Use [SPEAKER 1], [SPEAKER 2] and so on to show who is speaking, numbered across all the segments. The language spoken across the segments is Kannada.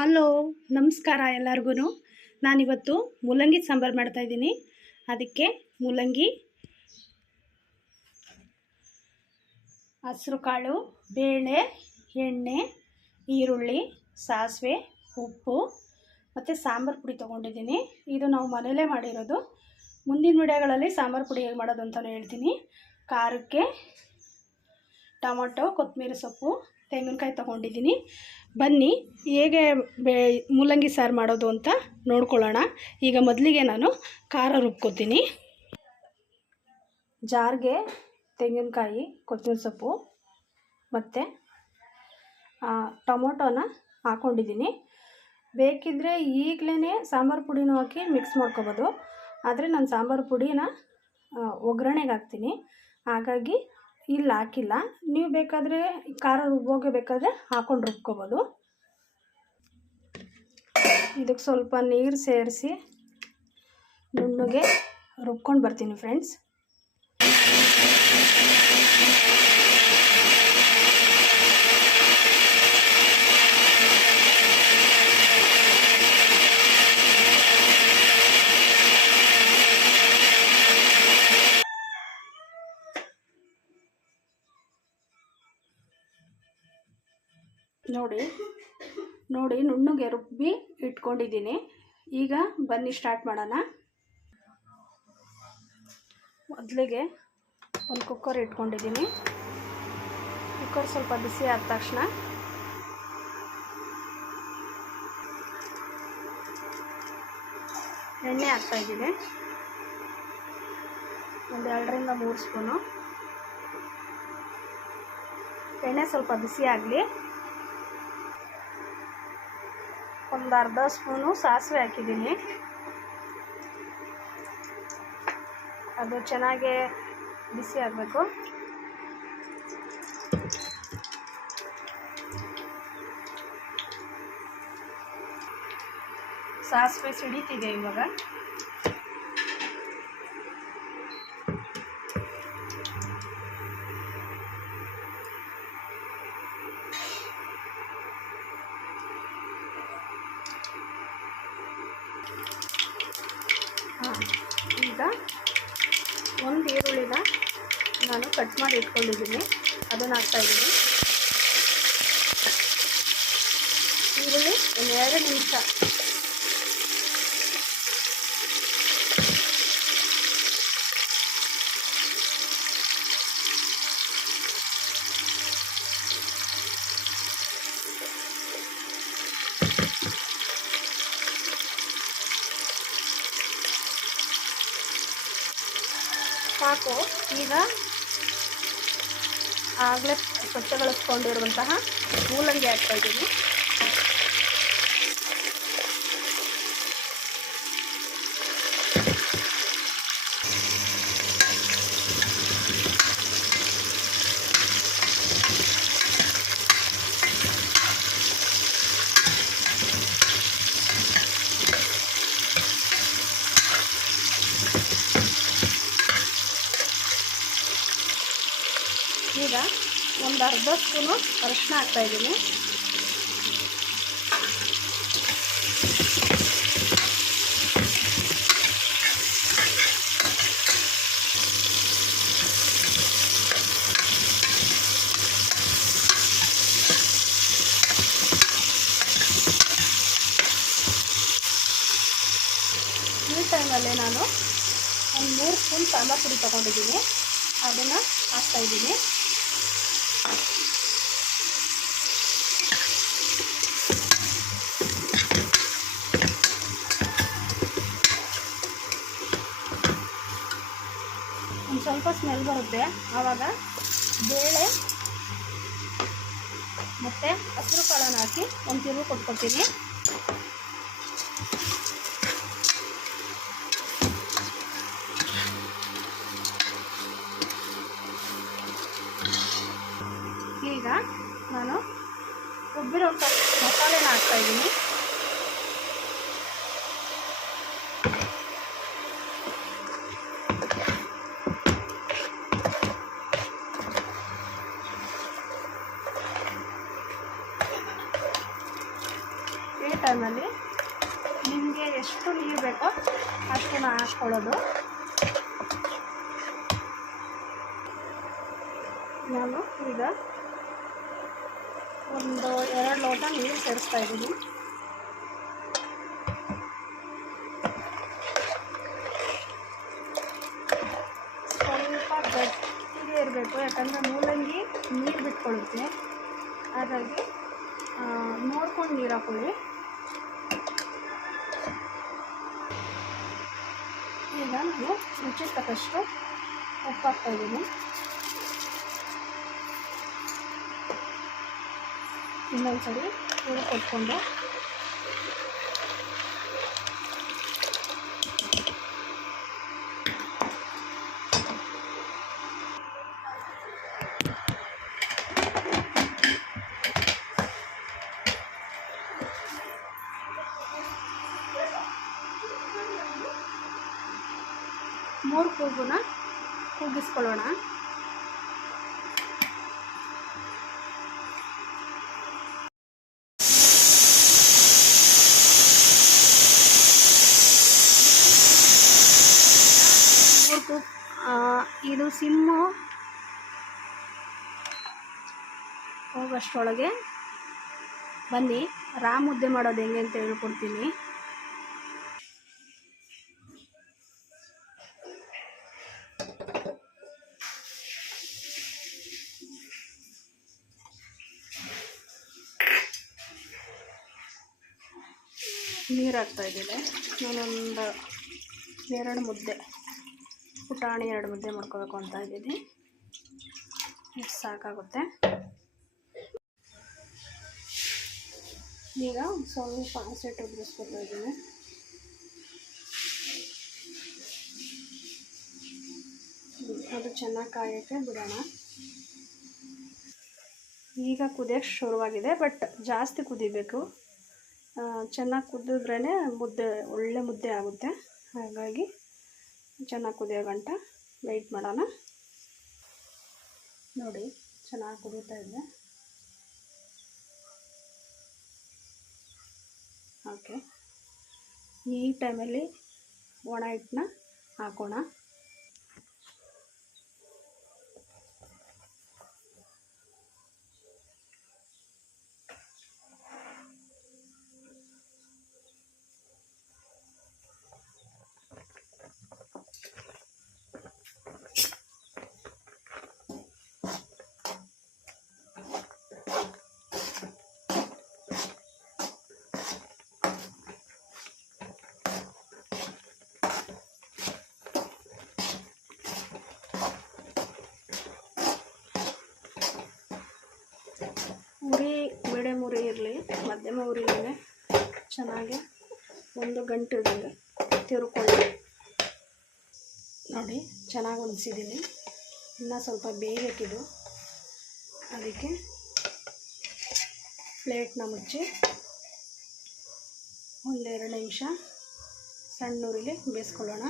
[SPEAKER 1] ಹಲೋ, ನಮಸ್ಕಾರ ಎಲ್ಲರಿಗೂ ನಾನಿವತ್ತು ಮೂಲಂಗಿ ಸಾಂಬಾರು ಮಾಡ್ತಾಯಿದ್ದೀನಿ ಅದಕ್ಕೆ ಮೂಲಂಗಿ, ಹಸಿರು ಕಾಳು, ಬೇಳೆ, ಎಣ್ಣೆ, ಈರುಳ್ಳಿ, ಸಾಸಿವೆ, ಉಪ್ಪು ಮತ್ತು ಸಾಂಬಾರು ಪುಡಿ ತೊಗೊಂಡಿದ್ದೀನಿ. ಇದು ನಾವು ಮನೇಲೇ ಮಾಡಿರೋದು. ಮುಂದಿನ ವಿಡಿಯೋಗಳಲ್ಲಿ ಸಾಂಬಾರು ಪುಡಿ ಹೇಗೆ ಮಾಡೋದು ಅಂತಲೂ ಹೇಳ್ತೀನಿ. ಖಾರಕ್ಕೆ ಟೊಮೊಟೊ, ಕೊತ್ತಂಬರಿ ಸೊಪ್ಪು ತೆಂಗಿನಕಾಯಿ ತೊಗೊಂಡಿದ್ದೀನಿ. ಬನ್ನಿ, ಹೇಗೆ ಬೇ, ಮೂಲಂಗಿ ಸಾರು ಮಾಡೋದು ಅಂತ ನೋಡ್ಕೊಳ್ಳೋಣ. ಈಗ ಮೊದಲಿಗೆ ನಾನು ಖಾರ ರುಬ್ಕೋತೀನಿ. ಜಾರ್ಗೆ ತೆಂಗಿನಕಾಯಿ, ಕೊತ್ತಂಬರಿ ಸೊಪ್ಪು ಮತ್ತು ಟೊಮೊಟೊನ ಹಾಕ್ಕೊಂಡಿದ್ದೀನಿ ಬೇಕಿದ್ದರೆ ಈಗಲೇ ಸಾಂಬಾರು ಪುಡಿನೂ ಹಾಕಿ ಮಿಕ್ಸ್ ಮಾಡ್ಕೊಬೋದು. ಆದರೆ ನಾನು ಸಾಂಬಾರು ಪುಡಿನ ಒಗ್ಗರಣೆಗೆ ಹಾಕ್ತೀನಿ. ಹಾಗಾಗಿ ಇಲ್ಲಿ, ಹಾಕಿಲ್ಲ. ನೀವು ಬೇಕಾದರೆ ಖಾರ ರುಬ್ಬೋಗೆ ಬೇಕಾದರೆ ಹಾಕ್ಕೊಂಡು ರುಬ್ಕೋಬೋದು. ಇದಕ್ಕೆ ಸ್ವಲ್ಪ ನೀರು ಸೇರಿಸಿ ನುಣ್ಣಗೆ ರುಬ್ಕೊಂಡು ಬರ್ತೀನಿ ಫ್ರೆಂಡ್ಸ್ ನೋಡಿ ನೋಡಿ ನುಣ್ಣಗೆ ರುಬ್ಬಿ ಇಟ್ಕೊಂಡಿದ್ದೀನಿ. ಈಗ ಬನ್ನಿ ಸ್ಟಾರ್ಟ್ ಮಾಡೋಣ. ಮೊದಲಿಗೆ ಒಂದು ಕುಕ್ಕರ್ ಇಟ್ಕೊಂಡಿದ್ದೀನಿ. ಕುಕ್ಕರ್ ಸ್ವಲ್ಪ ಬಿಸಿ ಆದ ತಕ್ಷಣ ಎಣ್ಣೆ ಹಾಕ್ತಾಯಿದ್ದೀನಿ ಒಂದು ಎರಡರಿಂದ ಮೂರು ಸ್ಪೂನು. ಎಣ್ಣೆ ಸ್ವಲ್ಪ ಬಿಸಿ ಆಗಲಿ. ಒಂದು ಅರ್ಧ ಸ್ಪೂನು ಸಾಸಿವೆ ಹಾಕಿದ್ದೀನಿ. ಅದು ಚೆನ್ನಾಗಿ ಬಿಸಿ ಆಗಬೇಕು. ಸಾಸಿವೆ ಸಿಡಿತಿದೆ ಇವಾಗ. ನಾನು ಕಟ್ ಮಾಡಿ ಇಟ್ಕೊಂಡಿದ್ದೀನಿ. ಅದನ್ನು ಹಾಕ್ತಾಯಿದ್ದೀನಿ ಈರುಳ್ಳಿ ಒಂದು ನಿಮಿಷ. ಸಾಕು. ಈಗ ಆಗಲೇ ಸ್ವಚ್ಛಗೊಳಿಸ್ಕೊಂಡಿರುವಂತಹ ಮೂಲಂಗಿ ಹಾಕ್ತಾ ಈಗ ಒಂದು ಅರ್ಧ ಸ್ಪೂನು ಅರಿಶಿನ ಹಾಕ್ತಾಯಿದ್ದೀನಿ ಈ ಟೈಮಲ್ಲಿ ನಾನು ಒಂದು ಮೂರು ಸ್ಪೂನ್ ಸಾಂಬಾರು ಪುಡಿ ತೊಗೊಂಡಿದ್ದೀನಿ. ಅದನ್ನು ಹಾಕ್ತಾಯಿದ್ದೀನಿ ಒಂದು ಸ್ವಲ್ಪ ಸ್ಮೆಲ್ ಬರುತ್ತೆ. ಆವಾಗ ಬೇಳೆ ಮತ್ತು ಹಸಿರು ಕಾಳನ್ನು ಹಾಕಿ ಒಂದು ತಿರುವು ಕೊಟ್ಕೊತೀನಿ ಈಗ ನಾನು ಕೊಬ್ಬಿರೋ ಮಸಾಲೆನ ಹಾಕ್ತಾಯಿದ್ದೀನಿ ಟೈಮಲ್ಲಿ ನಿಮಗೆ ಎಷ್ಟು ನೀರು ಬೇಕೋ ಅಷ್ಟನ್ನು ಹಾಕ್ಕೊಳ್ಳೋದು. ನಾನು ಈಗ ಒಂದು ಎರಡು ಲೋಟ ನೀರು ಸೇರಿಸ್ತಾ ಇದ್ದೀನಿ. ಸ್ವಲ್ಪ ಗಟ್ಟಿಗೆ ಇರಬೇಕು, ಯಾಕಂದರೆ ಮೂಲಂಗಿ ನೀರು ಬಿಟ್ಕೊಳ್ಳುತ್ತೆ. ಹಾಗಾಗಿ ನೋಡ್ಕೊಂಡು ನೀರು ಹಾಕೊಳ್ಳಿ. ಈಗ ನಾನು ರುಚಿ ತಕ್ಕಷ್ಟು ಉಪ್ಪು ಹಾಕ್ತಾಯಿದ್ದೀನಿ ಇನ್ನೊಂದು ಸರಿ ಹುಳಿ ಕೊಟ್ಕೊಂಡು ಕೂಗುನ ಕೂಗಿಸ್ಕೊಳ್ಳೋಣ. ಇದು ಸಿಮ್ಮು ಹೋಗಷ್ಟೊಳಗೆ. ಬನ್ನಿ ರಾ ಮುದ್ದೆ ಮಾಡೋದು ಹೆಂಗೆ ಅಂತ ಹೇಳ್ಕೊಡ್ತೀನಿ. ನೀರು ಹಾಕ್ತಾ ಇದ್ದೀನಿ. ನಾನೊಂದು ಎರಡು ಮುದ್ದೆ, ಪುಟಾಣಿ ಎರಡು ಮುದ್ದೆ ಮಾಡ್ಕೋಬೇಕು ಅಂತ ಇದ್ದೀನಿ. ಸಾಕಾಗುತ್ತೆ? ಈಗ ಸ್ವಲ್ಪ ಹಸಿಟ್ಟು ಉದುರಿಸ್ಕೊತಾ ಇದ್ದೀನಿ. ಅದು ಚೆನ್ನಾಗಿ ಕಾಯೋಕ್ಕೆ ಬಿಡೋಣ. ಈಗ ಕುದಿಯೋಕ್ಕೆ ಶುರುವಾಗಿದೆ, ಬಟ್ ಜಾಸ್ತಿ ಕುದಿಬೇಕು. ಚೆನ್ನಾಗಿ ಕುದಿದ್ರೇ ಮುದ್ದೆ, ಒಳ್ಳೆ ಮುದ್ದೆ ಆಗುತ್ತೆ. ಹಾಗಾಗಿ ಚೆನ್ನಾಗಿ ಕುದಿಯೋ ಗಂಟ ವೆಯ್ಟ್ ಮಾಡೋಣ. ನೋಡಿ, ಚೆನ್ನಾಗಿ ಕುದೀತಾ ಇದೆ. ಓಕೆ ಈ ಟೈಮಲ್ಲಿ ಒಣ ಹಿಟ್ಟನ್ನ ಹಾಕೋಣ. ಮಧ್ಯಮ ಉರಿಲೇ ಚೆನ್ನಾಗಿ ಒಂದು ಗಂಟೆ ಇದ್ದಂಗೆ ನೋಡಿ, ಚೆನ್ನಾಗಿ ಉಣಿಸಿದ್ದೀನಿ ಇನ್ನೂ ಸ್ವಲ್ಪ ಬೇಯಬೇಕಿದು. ಅದಕ್ಕೆ ಪ್ಲೇಟ್ನ ಮುಚ್ಚಿ ಒಂದೆರಡು ನಿಮಿಷ ಸಣ್ಣ ಉರಿಲಿ ಬೇಯಿಸ್ಕೊಳ್ಳೋಣ.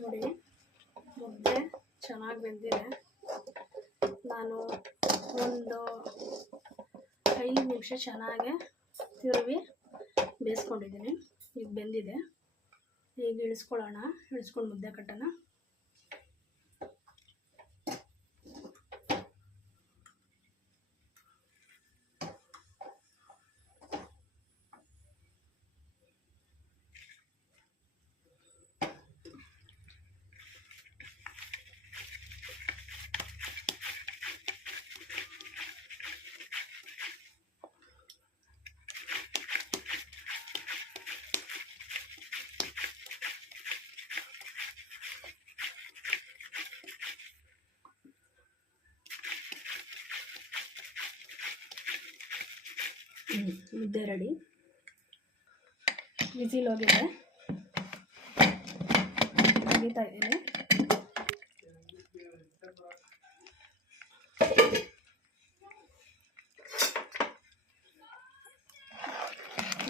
[SPEAKER 1] ನೋಡಿ, ಮುದ್ದೆ ಚೆನ್ನಾಗಿ ಬೆಂದಿದೆ. ನಾನು ಒಂದು ಐದು ನಿಮಿಷ ಚೆನ್ನಾಗೆ ತಿರುವಿ ಬೇಯಿಸ್ಕೊಂಡಿದ್ದೀನಿ. ಈಗ ಬೆಂದಿದೆ. ಈಗ ಇಳಿಸ್ಕೊಳ್ಳೋಣ. ಇಳಿಸ್ಕೊಂಡು ಮುದ್ದೆ ಕಟ್ಟೋಣ. ಮುದ್ದೆ ರೆಡಿ ವಿಸಿಲ್ ಹೋಗಿದೆ ತೆಗಿತಾ ಇದ್ದೀನಿ.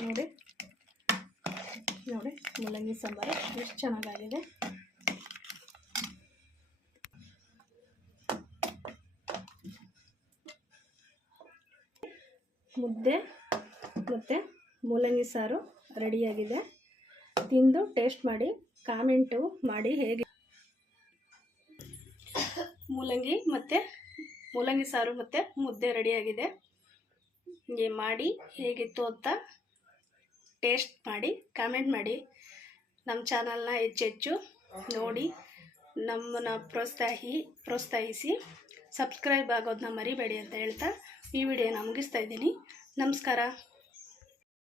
[SPEAKER 1] ನೋಡಿ ನೋಡಿ ಮೂಲಂಗಿ ಸಾಂಬಾರು ಎಷ್ಟು ಚೆನ್ನಾಗಾಗಿದೆ. ಮುದ್ದೆ ಮತ್ತು ಮೂಲಂಗಿ ಸಾರು ರೆಡಿಯಾಗಿದೆ. ತಿಂದು ಟೇಸ್ಟ್ ಮಾಡಿ ಕಾಮೆಂಟು ಮಾಡಿ ಹೇಗೆ. ಮೂಲಂಗಿ ಮತ್ತು ಮೂಲಂಗಿ ಸಾರು ಮತ್ತು ಮುದ್ದೆ ರೆಡಿಯಾಗಿದೆ. ಹಿಂಗೆ ಮಾಡಿ ಹೇಗಿತ್ತು ಅಂತ ಟೇಸ್ಟ್ ಮಾಡಿ ಕಾಮೆಂಟ್ ಮಾಡಿ. ನಮ್ಮ ಚಾನಲ್ನ ಹೆಚ್ಚೆಚ್ಚು ನೋಡಿ, ನಮ್ಮನ್ನು ಪ್ರೋತ್ಸಾಹಿ, ಪ್ರೋತ್ಸಾಹಿಸಿ ಸಬ್ಸ್ಕ್ರೈಬ್ ಆಗೋದನ್ನ ಮರಿಬೇಡಿ ಅಂತ ಹೇಳ್ತಾ ಈ ವಿಡಿಯೋನ ಮುಗಿಸ್ತಾ ಇದ್ದೀನಿ. ನಮಸ್ಕಾರ.